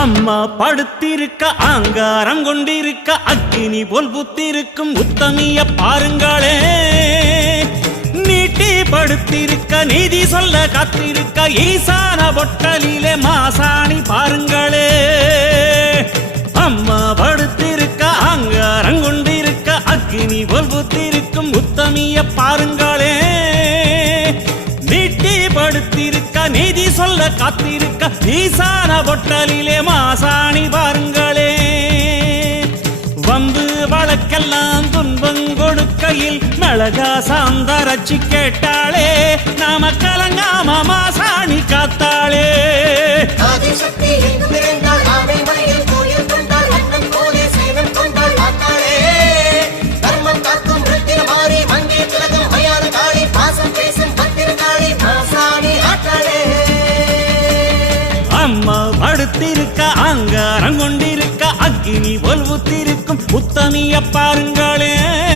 அம்மா படுத்திருக்க ஆங்காரம் கொண்டிருக்க அக்கினி போல் புத்திருக்கும் உத்தமிய பாருங்களே. நீட்டி படுத்திருக்க நீதி சொல்ல காத்திருக்க ஈசான பொட்டலிலே மாசாணி பாருங்களே. அம்மா படுத்திருக்க ஆங்காரம் கொண்டிருக்க அக்கினி போல் புத்திருக்கும் உத்தமிய பாருங்களே. நீட்டி படுத்திருக்க நீதி சொல்ல காத்திருக்க ஈசான பொட்டலிலே மாசாணி பாருங்களே. வம்பு வழக்கெல்லாம் துன்பம் கொடுக்கையில் மிளகா சாந்தரச்சி கேட்டாளே. நாம கலங்காம மாசாணி காத்தாளே. அம்மா படுத்திருக்க ஆங்காரம் கொண்டிருக்க அக்கினி போல் புத்திருக்கும் உத்தமிய பாருங்களே.